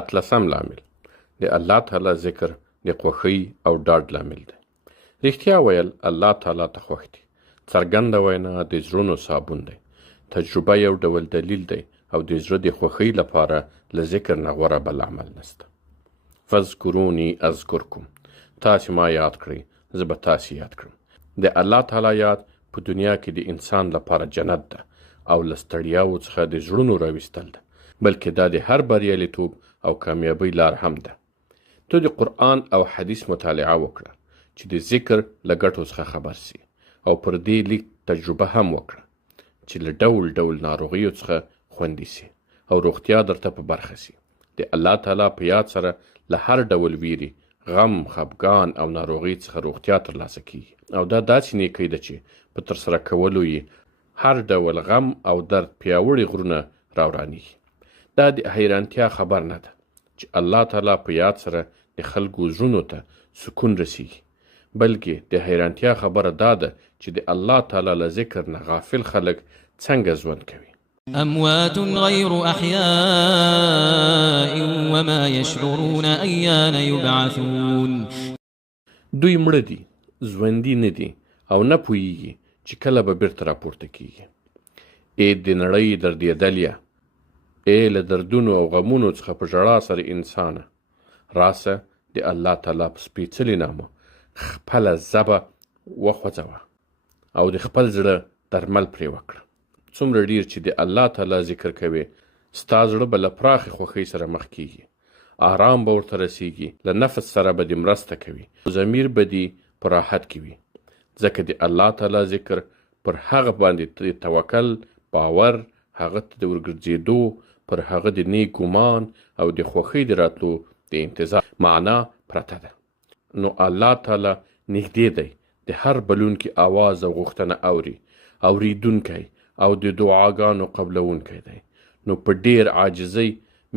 اتلسم لامل د الله تعالی ذکر د خوښۍ او ډاډ لامل دی. رښتیا ویل الله تعالی ته خوښ دی. څرګنده وینا د زړونو صابون دی. تجربه یو ډول دلیل دی او د زړه د خوښۍ لپاره له ذکر نه غوره بل عمل نسته. فذکرونی اذکرکم، تاسې ما یاد کړئ زه به تاسې یاد کړم. د الله تعالی یاد په دنیا کې د انسان لپاره جنت ده او له ستړیاوو څخه د زړونو راویستل ده، بلکې دا د هر بریالیتوب او کامیابۍ لار هم ده. ته د قرآن او حدیث مطالعه وکړه چې د ذکر له ګټو څخه خبر سي، او پر دې لیک تجربه هم وکړه چې له ډول ډول ناروغیو څخه خوندي سي او روغتیا درته په برخه سي. د الله تعالی په یاد سره له هر ډول ویري، غم، خفګان او ناروغۍ څخه روغتیا ترلاسه کیږي، او دا داسې نیکۍ ده چې په ترسره کولو یې هر ډول غم او درد پیاوړي غرونه راورانیږي. دا د حیرانتیا خبر نه ده چې الله تعالی په یاد سره د خلکو زړونو ته سکون رسیږي، بلکې د حیرانتیا خبره دا ده چې د الله تعالی له ذکر نه غافل خلک څنګه ژوند کوي. اموات غیر احیاء وما یشعرون ایان یبعثون. دوی مړه دي، ژوندي نه دي او نه پوهیږي چې کله به بیرته راپورته کیږي. ای د نړۍ دردېدلیه، ای له دردونو او غمونو څخه په ژړا سره انسانه، راسه د الله تعالی په سپېڅلي نامه خپله ژبه وخوځوه او د خپل زړه درمل پرې وکړه. څومره ډیر چې د الله تعالی ذکر کوي، ستا زړه به له پراخې خوښۍ سره مخ کیږي، آرام به ورته رسیږي، له نفس سره به دې مرسته کوي، ضمیر به دې په راحت کې وي، ځکه د الله تعالی ذکر پر هغه باندې د توکل، باور، هغه ته د ورګرځېدو، پر هغه د نیک ګمان او د خوښۍ د راتلو د انتظار معنا پرته ده. نو الله تعالی نږدې دی، د هر بلونکي آواز او غوښتنه اوري، اوریدونکی او د دعاګانو قبلونکی دی. نو په ډیر عاجزۍ،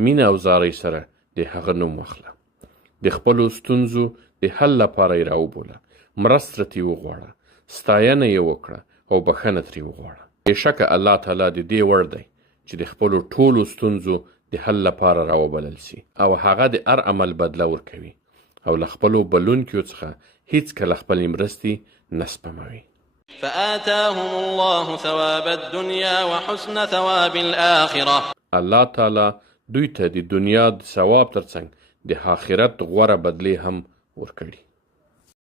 مینه او زارۍ سره د هغه نوم واخله. د خپلو ستونزو د حل لپاره یې راوبوله، مرسته ترې وغواړه، ستاینه یې وکړه او بښنه ترې وغواړه. بېشکه الله تعالی د دې وړ دی چې د خپلو ټولو ستونزو د حل لپاره راوبلل سي، او هغه د هر عمل بدله ورکوي او له خپلو بلونکیو څخه هیڅکله خپلې مرستې نه سپموي. فآتاهم الله ثواب الدنيا وحسن ثواب الآخرة. الله تعالی دوی ته د دنیا د ثواب ترڅنګ د آخرت غوره بدلی هم ورکړي.